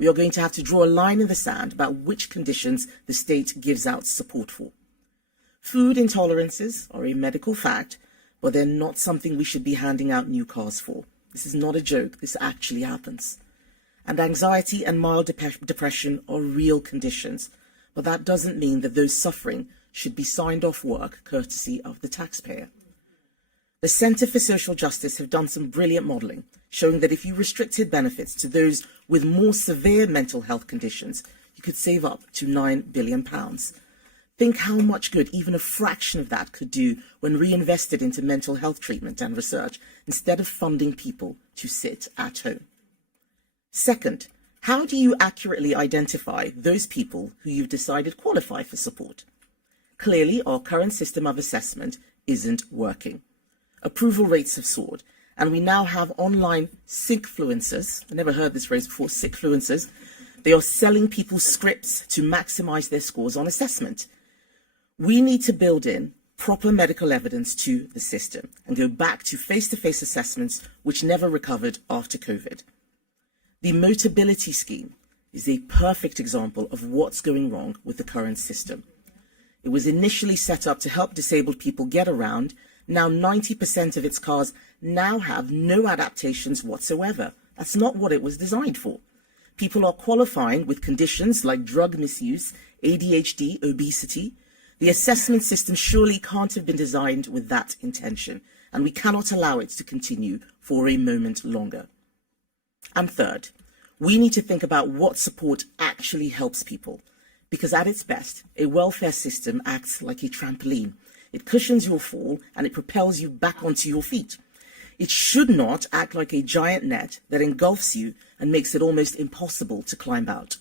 We are going to have to draw a line in the sand about which conditions the state gives out support for. Food intolerances are a medical fact, but they're not something we should be handing out new cars for. This is not a joke. This actually happens. And anxiety and mild depression are real conditions, but that doesn't mean that those suffering should be signed off work courtesy of the taxpayer. The Centre for Social Justice have done some brilliant modelling, showing that if you restricted benefits to those with more severe mental health conditions, you could save up to £9 billion. Think how much good even a fraction of that could do when reinvested into mental health treatment and research, instead of funding people to sit at home. Second, how do you accurately identify those people who you've decided qualify for support? Clearly, our current system of assessment isn't working. Approval rates have soared, and we now have online sickfluencers. I never heard this phrase before, sickfluencers. They are selling people scripts to maximize their scores on assessment. We need to build in proper medical evidence to the system and go back to face-to-face assessments which never recovered after COVID. The Motability scheme is a perfect example of what's going wrong with the current system. It was initially set up to help disabled people get around. Now 90% of its cars now have no adaptations whatsoever. That's not what it was designed for. People are qualifying with conditions like drug misuse, ADHD, obesity. The assessment system surely can't have been designed with that intention, and we cannot allow it to continue for a moment longer. And third, we need to think about what support actually helps people, because at its best, a welfare system acts like a trampoline. It cushions your fall and it propels you back onto your feet. It should not act like a giant net that engulfs you and makes it almost impossible to climb out.